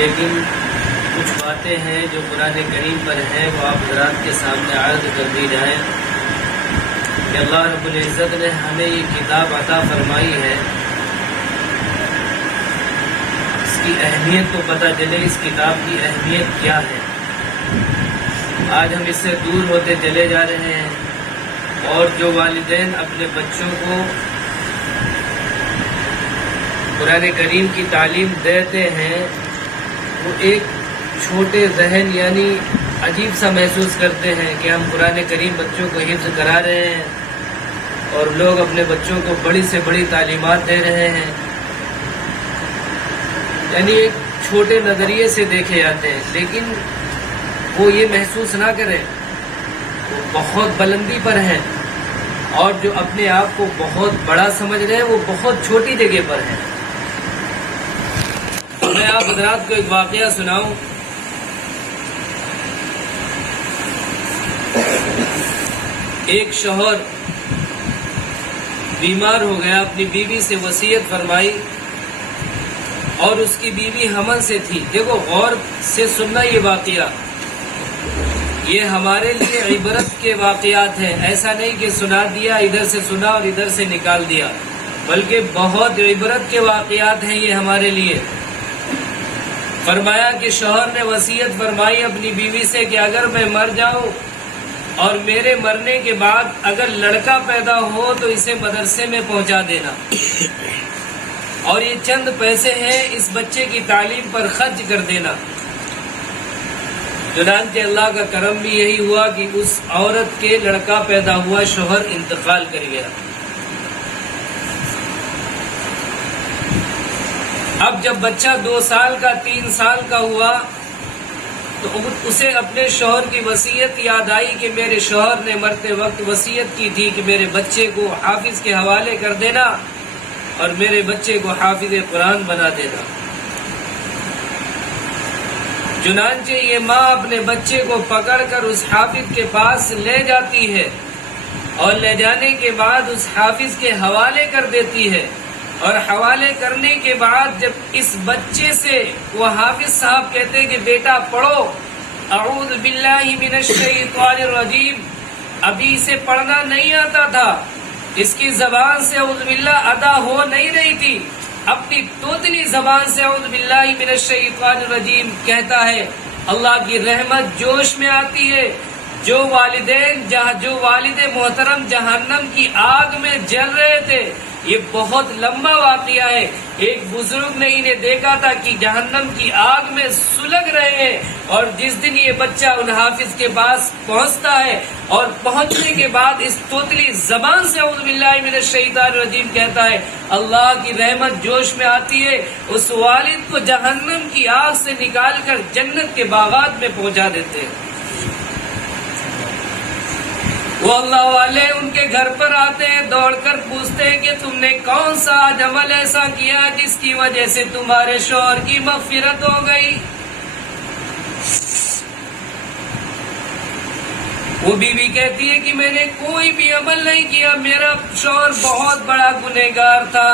لیکن کچھ باتیں ہیں جو قرآن کریم پر ہیں وہ آپ حضرات کے سامنے عرض کر دی جائیں کہ اللہ رب العزت نے ہمیں یہ کتاب عطا فرمائی ہے، اس کی اہمیت کو پتہ چلے اس کتاب کی اہمیت کیا ہے۔ آج ہم اس سے دور ہوتے چلے جا رہے ہیں، اور جو والدین اپنے بچوں کو قرآن کریم کی تعلیم دیتے ہیں وہ ایک چھوٹے ذہن یعنی عجیب سا محسوس کرتے ہیں کہ ہم قرآن کریم بچوں کو حفظ کرا رہے ہیں اور لوگ اپنے بچوں کو بڑی سے بڑی تعلیمات دے رہے ہیں، یعنی ایک چھوٹے نظریے سے دیکھے جاتے ہیں۔ لیکن وہ یہ محسوس نہ کریں وہ بہت بلندی پر ہیں، اور جو اپنے آپ کو بہت بڑا سمجھ رہے ہیں وہ بہت چھوٹی جگہ پر ہیں۔ میں آپ حضرات کو ایک واقعہ سناؤں۔ ایک شوہر بیمار ہو گیا، اپنی بیوی سے وصیت فرمائی اور اس کی بیوی حمل سے تھی۔ دیکھو غور سے سننا یہ واقعہ، یہ ہمارے لیے عبرت کے واقعات ہیں۔ ایسا نہیں کہ سنا دیا، ادھر سے سنا اور ادھر سے نکال دیا، بلکہ بہت عبرت کے واقعات ہیں یہ ہمارے لیے۔ فرمایا کہ شوہر نے وصیت فرمائی اپنی بیوی سے کہ اگر میں مر جاؤں اور میرے مرنے کے بعد اگر لڑکا پیدا ہو تو اسے مدرسے میں پہنچا دینا، اور یہ چند پیسے ہیں اس بچے کی تعلیم پر خرچ کر دینا۔ چنانچہ اللہ کا کرم بھی یہی ہوا کہ اس عورت کے لڑکا پیدا ہوا، شوہر انتقال کر گیا۔ اب جب بچہ 2 سال کا 3 سال کا ہوا تو اسے اپنے شوہر کی وصیت یاد آئی کہ میرے شوہر نے مرتے وقت وصیت کی تھی کہ میرے بچے کو حافظ کے حوالے کر دینا اور میرے بچے کو حافظ قرآن بنا دینا۔ چنانچہ یہ ماں اپنے بچے کو پکڑ کر اس حافظ کے پاس لے جاتی ہے، اور لے جانے کے بعد اس حافظ کے حوالے کر دیتی ہے، اور حوالے کرنے کے بعد جب اس بچے سے وہ حافظ صاحب کہتے ہیں کہ بیٹا پڑھو اعوذ باللہ من الشیطان الرجیم، ابھی اسے پڑھنا نہیں آتا تھا، اس کی زبان سے اعوذ باللہ ادا ہو نہیں رہی تھی، اپنی توتلی زبان سے اعوذ باللہ من الشیطان الرجیم کہتا ہے۔ اللہ کی رحمت جوش میں آتی ہے۔ جو والد محترم جہنم کی آگ میں جل رہے تھے، یہ بہت لمبا واقعہ ہے۔ ایک بزرگ نے انہیں دیکھا تھا کہ جہنم کی آگ میں سلگ رہے ہیں، اور جس دن یہ بچہ ان حافظ کے پاس پہنچتا ہے اور پہنچنے کے بعد اس توتلی زبان سے اعوذ باللہ من الشیطان الرجیم کہتا ہے، اللہ کی رحمت جوش میں آتی ہے، اس والد کو جہنم کی آگ سے نکال کر جنت کے باغات میں پہنچا دیتے ہیں۔ وہ اللہ والے ان کے گھر پر آتے ہیں، دوڑ کر پوچھتے ہیں کہ تم نے کون سا آج عمل ایسا کیا جس کی وجہ سے تمہارے شوہر کی مغفرت ہو گئی؟ وہ بیوی کہتی ہے کہ میں نے کوئی بھی عمل نہیں کیا، میرا شوہر بہت بڑا گنہگار تھا۔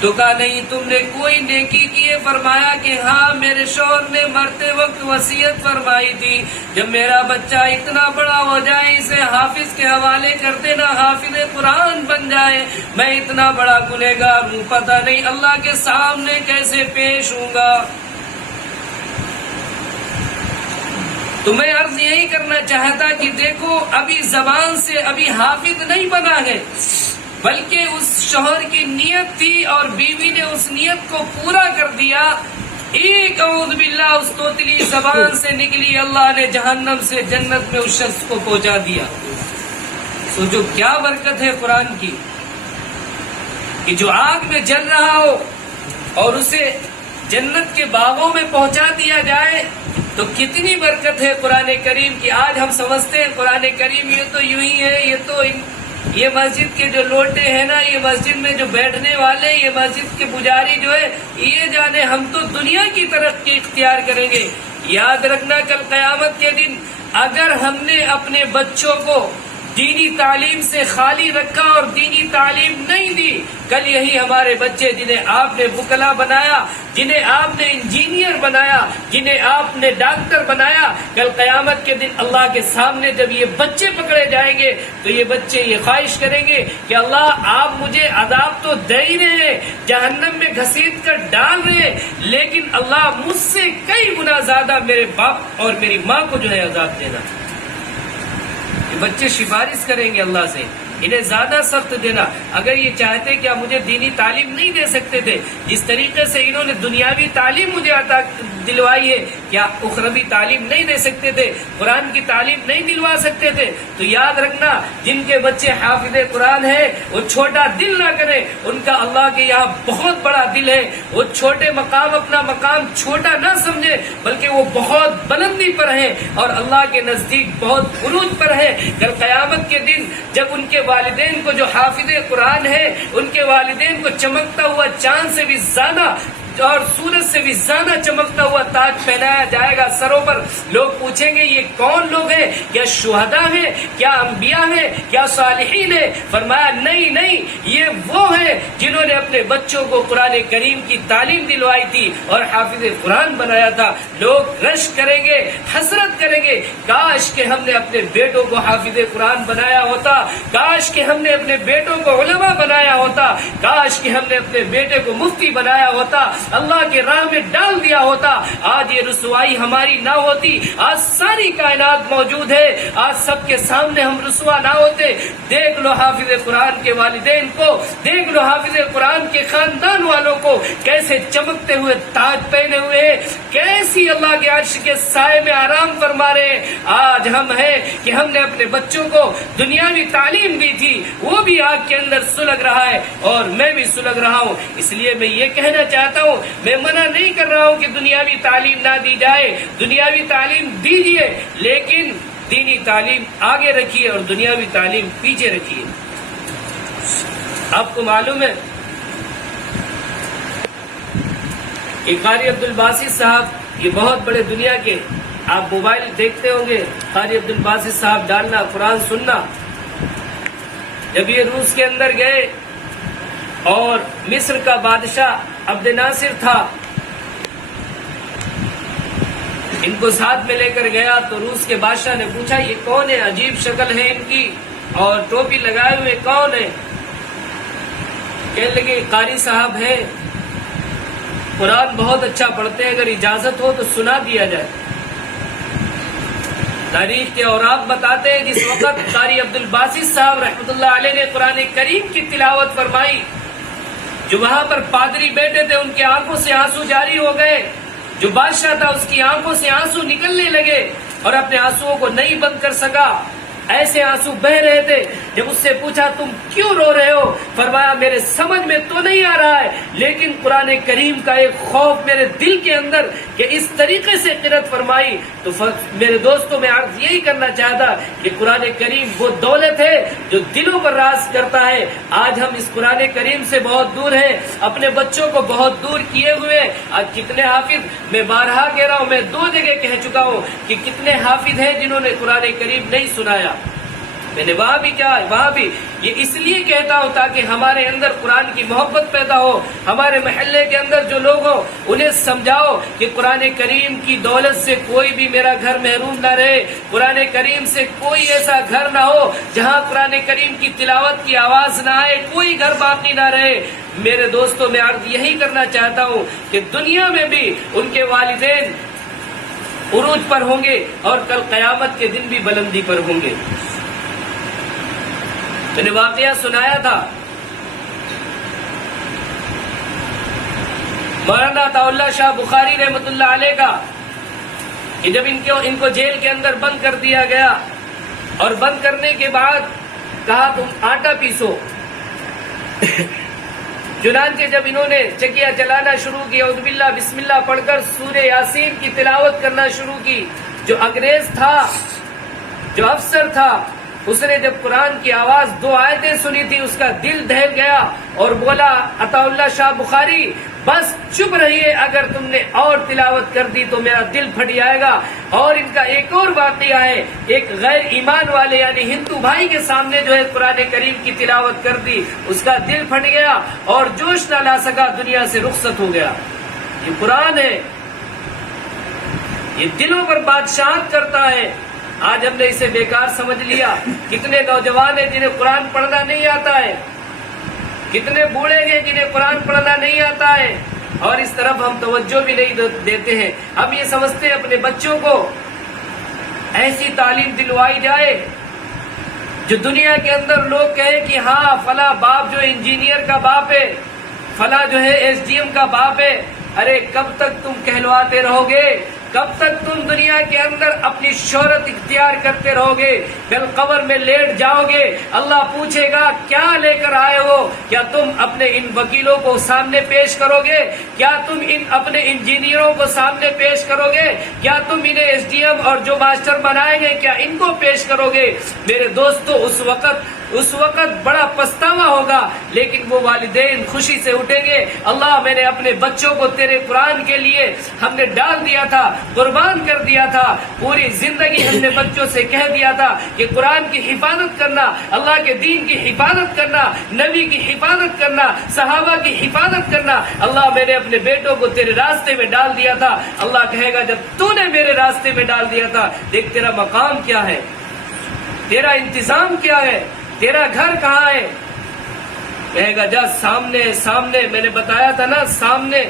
تو کہا نہیں تم نے کوئی نیکی کی ہے؟ فرمایا کہ ہاں میرے شوہر نے مرتے وقت وصیت فرمائی تھی جب میرا بچہ اتنا بڑا ہو جائے اسے حافظ کے حوالے کر دینا، حافظ قرآن بن جائے۔ میں اتنا بڑا گنہگار ہوں، پتہ نہیں اللہ کے سامنے کیسے پیش ہوں گا۔ تو میں عرض یہی کرنا چاہتا کہ دیکھو ابھی زبان سے ابھی حافظ نہیں بنا ہے، بلکہ اس شوہر کی نیت تھی اور بیوی نے اس نیت کو پورا کر دیا۔ ایک اعوذ باللہ اس توتلی زبان سے نکلی، اللہ نے جہنم سے جنت میں اس شخص کو پہنچا دیا۔ سوچو کیا برکت ہے قرآن کی، کہ جو آگ میں جل رہا ہو اور اسے جنت کے باغوں میں پہنچا دیا جائے تو کتنی برکت ہے قرآن کریم کی۔ آج ہم سمجھتے ہیں قرآن کریم یہ تو یوں ہی ہے، یہ مسجد کے جو لوٹے ہیں نا، یہ مسجد میں جو بیٹھنے والے، یہ مسجد کے پجاری جو ہے، یہ جانے ہم تو دنیا کی ترقی اختیار کریں گے۔ یاد رکھنا کل قیامت کے دن اگر ہم نے اپنے بچوں کو دینی تعلیم سے خالی رکھا اور دینی تعلیم نہیں دی، کل یہی ہمارے بچے جنہیں آپ نے وکلا بنایا، جنہیں آپ نے انجینئر بنایا، جنہیں آپ نے ڈاکٹر بنایا، کل قیامت کے دن اللہ کے سامنے جب یہ بچے پکڑے جائیں گے تو یہ بچے یہ خواہش کریں گے کہ اللہ آپ مجھے عذاب تو دے ہی رہے ہیں، جہنم میں گھسیٹ کر ڈال رہے ہیں، لیکن اللہ مجھ سے کئی گنا زیادہ میرے باپ اور میری ماں کو جو ہے عذاب دینا۔ یہ بچے سفارش کریں گے اللہ سے انہیں زیادہ سخت دینا۔ اگر یہ چاہتے کہ آپ مجھے دینی تعلیم نہیں دے سکتے تھے، جس طریقے سے انہوں نے دنیاوی تعلیم مجھے عطا دلوائی ہے، کیا اخروی تعلیم نہیں دے سکتے تھے، قرآن کی تعلیم نہیں دلوا سکتے تھے؟ تو یاد رکھنا، جن کے بچے حافظ قرآن ہیں وہ چھوٹا دل نہ کریں، ان کا اللہ کے یہاں بہت بڑا دل ہے۔ وہ چھوٹے مقام، اپنا مقام چھوٹا نہ سمجھے، بلکہ وہ بہت بلندی پر ہیں اور اللہ کے نزدیک بہت عروج پر ہے۔ کل قیامت کے دن جب ان کے والدین کو جو حافظ قرآن ہے، ان کے والدین کو چمکتا ہوا چاند سے بھی زیادہ اور سورج سے بھی زیادہ چمکتا ہوا تاج پہنایا جائے گا سروں پر، لوگ پوچھیں گے یہ کون لوگ ہیں؟ کیا شہداء ہیں؟ کیا انبیاء ہیں؟ کیا صالحین ہیں؟ فرمایا نہیں نہیں، یہ وہ ہیں جنہوں نے اپنے بچوں کو قرآن کریم کی تعلیم دلوائی تھی اور حافظ قرآن بنایا تھا۔ لوگ رش کریں گے، حسرت کریں گے، کاش کہ ہم نے اپنے بیٹوں کو حافظ قرآن بنایا ہوتا، کاش کہ ہم نے اپنے بیٹوں کو علماء بنایا ہوتا، کاش کہ ہم نے اپنے بیٹے کو مفتی بنایا ہوتا، اللہ کے راہ میں ڈال دیا ہوتا، آج یہ رسوائی ہماری نہ ہوتی۔ آج ساری کائنات موجود ہے، آج سب کے سامنے ہم رسوا نہ ہوتے۔ دیکھ لو حافظ قرآن کے والدین کو، دیکھ لو حافظ قرآن کے خاندان والوں کو، کیسے چمکتے ہوئے تاج پہنے ہوئے ہیں، کیسی اللہ کے عرش کے سائے میں آرام فرما رہے ہیں۔ آج ہم ہیں کہ ہم نے اپنے بچوں کو دنیاوی تعلیم دی تھی، وہ بھی آگ کے اندر سلگ رہا ہے اور میں بھی سلگ رہا ہوں۔ اس لیے میں یہ کہنا چاہتا ہوں، میں منع نہیں کر رہا ہوں کہ دنیاوی تعلیم نہ دی جائے، دنیاوی تعلیم دیجیے، لیکن دینی تعلیم آگے رکھیے اور دنیاوی تعلیم پیچھے رکھیے۔ آپ کو معلوم ہے کہ قاری عبدالباسط صاحب یہ بہت بڑے دنیا کے، آپ موبائل دیکھتے ہوں گے، قاری عبدالباسط صاحب ڈالنا، قرآن سننا، جب یہ روس کے اندر گئے اور مصر کا بادشاہ عبد ناصر تھا، ان کو ساتھ میں لے کر گیا تو روس کے بادشاہ نے پوچھا یہ کون ہے، عجیب شکل ہے ان کی اور ٹوپی لگائے ہوئے کون ہے؟ کہنے لگے قاری صاحب ہے، قرآن بہت اچھا پڑھتے ہیں، اگر اجازت ہو تو سنا دیا جائے۔ تاریخ کے اوراق بتاتے ہیں جس وقت قاری عبدالباسط صاحب رحمۃ اللہ علیہ نے قرآن کریم کی تلاوت فرمائی، جو وہاں پر پادری بیٹھے تھے ان کی آنکھوں سے آنسو جاری ہو گئے، جو بادشاہ تھا اس کی آنکھوں سے آنسو نکلنے لگے اور اپنے آنسوؤں کو نہیں بند کر سکا، ایسے آنسو بہ رہے تھے۔ جب اس سے پوچھا تم کیوں رو رہے ہو؟ فرمایا میرے سمجھ میں تو نہیں آ رہا ہے، لیکن قرآن کریم کا ایک خوف میرے دل کے اندر کہ اس طریقے سے قرأت فرمائی۔ تو میرے دوستوں میں عرض یہی کرنا چاہتا کہ قرآن کریم وہ دولت ہے جو دلوں پر راز کرتا ہے۔ آج ہم اس قرآن کریم سے بہت دور ہیں، اپنے بچوں کو بہت دور کیے ہوئے۔ آج کتنے حافظ، میں بارہا کہہ رہا ہوں، میں 2 جگہ کہہ چکا ہوں کہ کتنے حافظ ہیں جنہوں نے قرآن کریم نہیں سنایا۔ میں نے وہاں بھی کیا، وہاں بھی یہ اس لیے کہتا ہوں تاکہ ہمارے اندر قرآن کی محبت پیدا ہو، ہمارے محلے کے اندر جو لوگ ہوں انہیں سمجھاؤ کہ قرآن کریم کی دولت سے کوئی بھی میرا گھر محروم نہ رہے، قرآن کریم سے کوئی ایسا گھر نہ ہو جہاں قرآن کریم کی تلاوت کی آواز نہ آئے، کوئی گھر باقی نہ رہے۔ میرے دوستوں میں عرض یہی کرنا چاہتا ہوں کہ دنیا میں بھی ان کے والدین عروج پر ہوں گے اور کل قیامت کے دن بھی بلندی پر ہوں گے۔ میں نے واقعہ سنایا تھا، مولانا عطا اللہ شاہ بخاری رحمۃ اللہ علیہ کا، کہ جب ان کو جیل کے اندر بند کر دیا گیا اور بند کرنے کے بعد کہا تم آٹا پیسو، چنانچہ جب انہوں نے چکیا چلانا شروع کی، اعوذ باللہ بسم اللہ پڑھ کر سورہ یاسین کی تلاوت کرنا شروع کی، جو انگریز تھا، جو افسر تھا، اس نے جب قرآن کی آواز 2 آیتیں سنی تھی اس کا دل دہل گیا اور بولا عطا اللہ شاہ بخاری بس چپ رہیے، اگر تم نے اور تلاوت کر دی تو میرا دل پھٹ جائے گا۔ اور ان کا ایک اور واقعہ ہے، ایک غیر ایمان والے یعنی ہندو بھائی کے سامنے جو ہے قرآن کریم کی تلاوت کر دی، اس کا دل پھٹ گیا اور جوش نہ لا سکا، دنیا سے رخصت ہو گیا۔ یہ قرآن ہے، یہ دلوں پر بادشاہت کرتا ہے۔ آج ہم نے اسے بیکار سمجھ لیا۔ کتنے نوجوان ہیں جنہیں قرآن پڑھنا نہیں آتا ہے، کتنے بوڑھے ہیں جنہیں قرآن پڑھنا نہیں آتا ہے، اور اس طرف ہم توجہ بھی نہیں دیتے ہیں۔ ہم یہ سمجھتے ہیں اپنے بچوں کو ایسی تعلیم دلوائی جائے جو دنیا کے اندر لوگ کہیں کہ ہاں فلاں باپ جو انجینئر کا باپ ہے، فلاں جو ہے ایس ڈی ایم کا باپ ہے۔ ارے کب تک تم کہلواتے رہو گے؟ کب تک تم دنیا کے اندر اپنی شہرت اختیار کرتے رہو گے؟ کل قبر میں لیٹ جاؤ گے، اللہ پوچھے گا کیا لے کر آئے ہو؟ کیا تم اپنے ان وکیلوں کو سامنے پیش کرو گے؟ کیا تم اپنے انجینئروں کو سامنے پیش کرو گے؟ کیا تم انہیں ایس ڈی ایم اور جو ماسٹر بنائیں گے کیا ان کو پیش کرو گے؟ میرے دوستو، اس وقت بڑا پچھتاوا ہوگا، لیکن وہ والدین خوشی سے اٹھیں گے، اللہ میں نے اپنے بچوں کو تیرے قرآن کے لیے ہم نے ڈال دیا تھا، قربان کر دیا تھا، پوری زندگی ہم نے بچوں سے کہہ دیا تھا کہ قرآن کی حفاظت کرنا، اللہ کے دین کی حفاظت کرنا، نبی کی حفاظت کرنا، صحابہ کی حفاظت کرنا۔ اللہ میں نے اپنے بیٹوں کو تیرے راستے میں ڈال دیا تھا۔ اللہ کہے گا جب تو نے میرے راستے میں ڈال دیا تھا، دیکھ تیرا مقام کیا ہے، تیرا انتظام کیا ہے، تیرا گھر کہاں ہے؟ کہے گا جا سامنے سامنے، میں نے بتایا تھا نا سامنے۔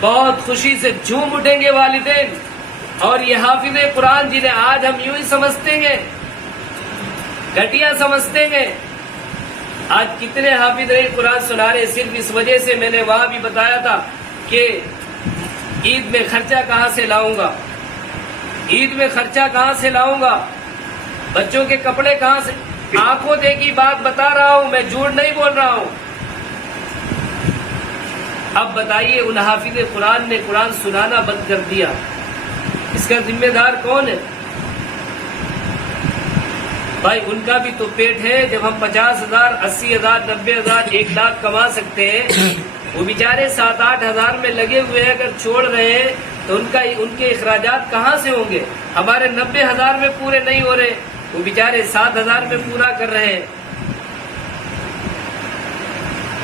بہت خوشی سے جھوم اٹھیں گے والدین۔ اور یہ حافظ قرآن جنہیں آج ہم یوں ہی سمجھتے ہیں، گھٹیا سمجھتے ہیں، آج کتنے حافظ قرآن سنا رہے، صرف اس وجہ سے میں نے وہاں بھی بتایا تھا کہ عید میں خرچہ کہاں سے لاؤں گا، عید میں خرچہ کہاں سے لاؤں گا، بچوں کے کپڑے کہاں سے، آنکھوں دیکھی بات بتا رہا ہوں، میں جھوٹ نہیں بول رہا ہوں۔ اب بتائیے ان حافظ قرآن نے قرآن سنانا بند کر دیا، اس کا ذمہ دار کون ہے؟ بھائی ان کا بھی تو پیٹ ہے۔ جب ہم 50,000 80,000 90,000 1 لاکھ کما سکتے ہیں، وہ بیچارے 7-8 ہزار میں لگے ہوئے ہیں، اگر چھوڑ رہے ہیں تو ان کے اخراجات کہاں سے ہوں گے؟ ہمارے 90,000 میں پورے نہیں ہو رہے، وہ بیچارے 7,000 میں پورا کر رہے ہیں۔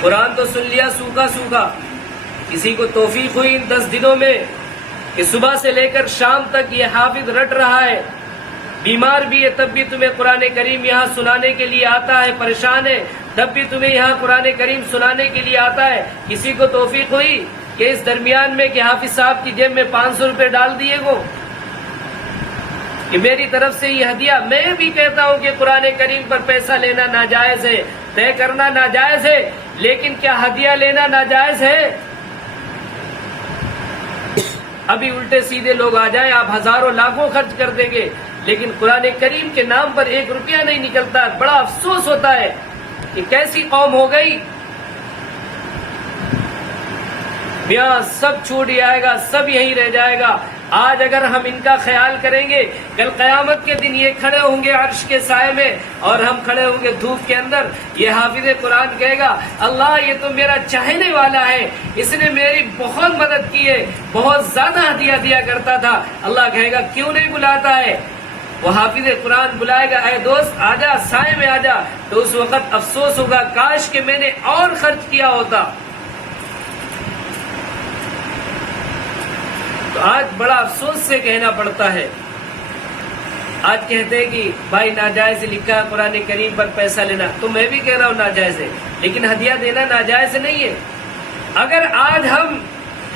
قرآن تو سن لیا سوکھا سوکھا، کسی کو توفیق ہوئی ان 10 دنوں میں کہ صبح سے لے کر شام تک یہ حافظ رٹ رہا ہے، بیمار بھی ہے تب بھی تمہیں قرآن کریم یہاں سنانے کے لیے آتا ہے، پریشان ہے تب بھی تمہیں یہاں قرآن کریم سنانے کے لیے آتا ہے۔ کسی کو توفیق ہوئی کہ اس درمیان میں کہ حافظ صاحب کی جیب میں 500 روپے ڈال دیے گو کہ میری طرف سے یہ ہدیہ۔ میں بھی کہتا ہوں کہ قرآن کریم پر پیسہ لینا ناجائز ہے، طے کرنا ناجائز ہے، لیکن کیا ہدیہ لینا ناجائز ہے؟ ابھی الٹے سیدھے لوگ آ جائیں، آپ ہزاروں لاکھوں خرچ کر دیں گے، لیکن قرآن کریم کے نام پر 1 روپیہ نہیں نکلتا۔ بڑا افسوس ہوتا ہے کہ کیسی قوم ہو گئی۔ یہاں سب چھوٹ جائے گا، سب یہیں رہ جائے گا۔ آج اگر ہم ان کا خیال کریں گے، کل قیامت کے دن یہ کھڑے ہوں گے عرش کے سائے میں اور ہم کھڑے ہوں گے دھوپ کے اندر۔ یہ حافظ قرآن کہے گا اللہ یہ تو میرا چاہنے والا ہے، اس نے میری بہت مدد کی ہے، بہت زیادہ ہدیہ دیا کرتا تھا۔ اللہ کہے گا کیوں نہیں بلاتا ہے؟ وہ حافظ قرآن بلائے گا، اے دوست آجا سائے میں آجا، تو اس وقت افسوس ہوگا کاش کہ میں نے اور خرچ کیا ہوتا۔ تو آج بڑا افسوس سے کہنا پڑتا ہے، آج کہتے ہیں کہ بھائی ناجائز لکھا ہے قرآن کریم پر پیسہ لینا، تو میں بھی کہہ رہا ہوں ناجائز ہے، لیکن ہدیہ دینا ناجائز نہیں ہے۔ اگر آج ہم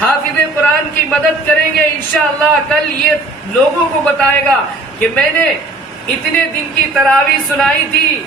حافظ قرآن کی مدد کریں گے، انشاءاللہ کل یہ لوگوں کو بتائے گا کہ میں نے اتنے دن کی تراویح سنائی تھی،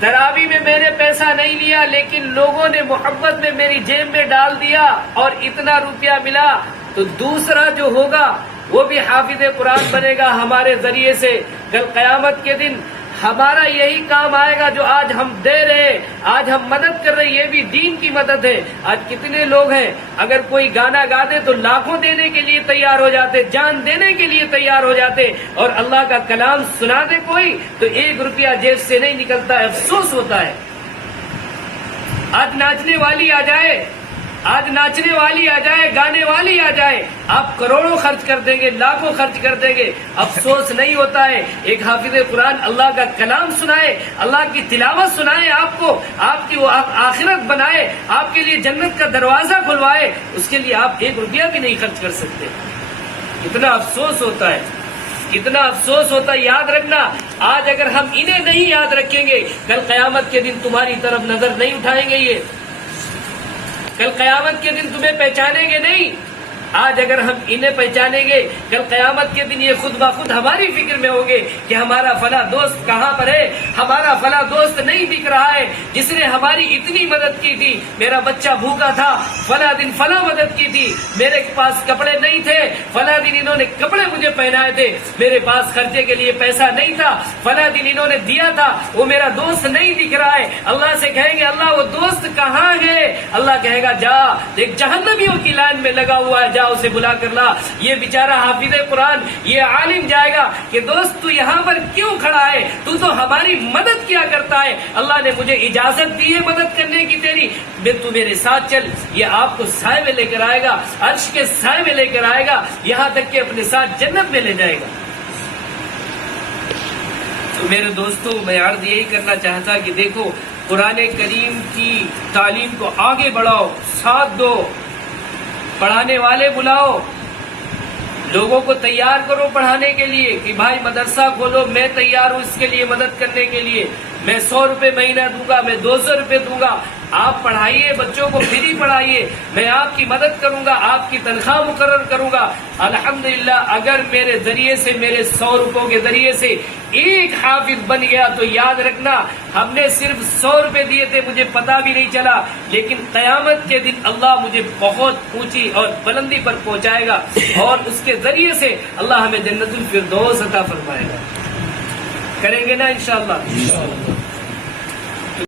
تراویح میں میں نے پیسہ نہیں لیا، لیکن لوگوں نے محبت میں میری جیب میں ڈال دیا اور اتنا روپیہ ملا۔ تو دوسرا جو ہوگا وہ بھی حافظ قرآن بنے گا ہمارے ذریعے سے۔ کل قیامت کے دن ہمارا یہی کام آئے گا جو آج ہم دے رہے، آج ہم مدد کر رہے ہیں، یہ بھی دین کی مدد ہے۔ آج کتنے لوگ ہیں اگر کوئی گانا گا دے تو لاکھوں دینے کے لیے تیار ہو جاتے، جان دینے کے لیے تیار ہو جاتے، اور اللہ کا کلام سنا دے کوئی تو 1 روپیہ جیب سے نہیں نکلتا ہے، افسوس ہوتا ہے۔ آج ناچنے والی آ جائے، آج ناچنے والی آ جائے، گانے والی آ جائے، آپ کروڑوں خرچ کر دیں گے، لاکھوں خرچ کر دیں گے، افسوس نہیں ہوتا ہے۔ ایک حافظ قرآن اللہ کا کلام سنائے، اللہ کی تلاوت سنائے، آپ کو آپ کی وہ آخرت بنائے، آپ کے لیے جنت کا دروازہ کھلوائے، اس کے لیے آپ 1 روپیہ بھی نہیں خرچ کر سکتے۔ کتنا افسوس ہوتا ہے، کتنا افسوس ہوتا ہے۔ یاد رکھنا، آج اگر ہم انہیں نہیں یاد رکھیں گے، کل قیامت کے دن تمہاری طرف نظر نہیں اٹھائیں گے، یہ کل قیامت کے دن تمہیں پہچانیں گے نہیں۔ آج اگر ہم انہیں پہچانیں گے، کل قیامت کے دن یہ خود بخود ہماری فکر میں ہوں گے کہ ہمارا فلاں دوست کہاں پر ہے، ہمارا فلاں دوست نہیں دکھ رہا ہے جس نے ہماری اتنی مدد کی تھی، میرا بچہ بھوکا تھا، فلاں دن فلاں مدد کی تھی، میرے پاس کپڑے نہیں تھے، فلاں دن انہوں نے کپڑے مجھے پہنائے تھے، میرے پاس خرچے کے لیے پیسہ نہیں تھا، فلاں دن انہوں نے دیا تھا، وہ میرا دوست نہیں دکھ رہا ہے۔ اللہ سے کہیں گے اللہ وہ دوست کہاں ہے؟ اللہ کہے گا جا، ایک جہنمیوں کی لائن میں لگا ہوا ہے، جا اسے بلا کر لا۔ یہ بیچارہ حافظ قرآن، یہ عالم جائے گا کہ دوست تو یہاں پر کیوں کھڑا ہے؟ تو ہماری مدد کیا کرتا ہے، اللہ نے مجھے اجازت دی ہے مدد کرنے کی تیری، تو میرے ساتھ چل۔ یہ آپ کو سائے میں لے کر آئے گا، عرش کے سائے میں لے کر آئے گا، یہاں تک کہ اپنے ساتھ جنت میں لے جائے گا۔ تو میرے دوستوں، میں عرض یہی کرنا چاہتا کہ دیکھو، قرآن کریم کی تعلیم کو آگے بڑھاؤ، ساتھ دو، پڑھانے والے بلاؤ، لوگوں کو تیار کرو پڑھانے کے لیے کہ بھائی مدرسہ کھولو، میں تیار ہوں اس کے لیے مدد کرنے کے لیے، میں 100 روپے مہینہ دوں گا، میں 200 روپے دوں گا، آپ پڑھائیے، بچوں کو فری پڑھائیے، میں آپ کی مدد کروں گا، آپ کی تنخواہ مقرر کروں گا۔ الحمدللہ اگر میرے ذریعے سے، میرے 100 روپوں کے ذریعے سے ایک حافظ بن گیا تو یاد رکھنا، ہم نے صرف 100 روپے دیے تھے، مجھے پتا بھی نہیں چلا، لیکن قیامت کے دن اللہ مجھے بہت اونچی اور بلندی پر پہنچائے گا، اور اس کے ذریعے سے اللہ ہمیں جنت الفردوس عطا فرمائے گا۔ کریں گے نا انشاءاللہ؟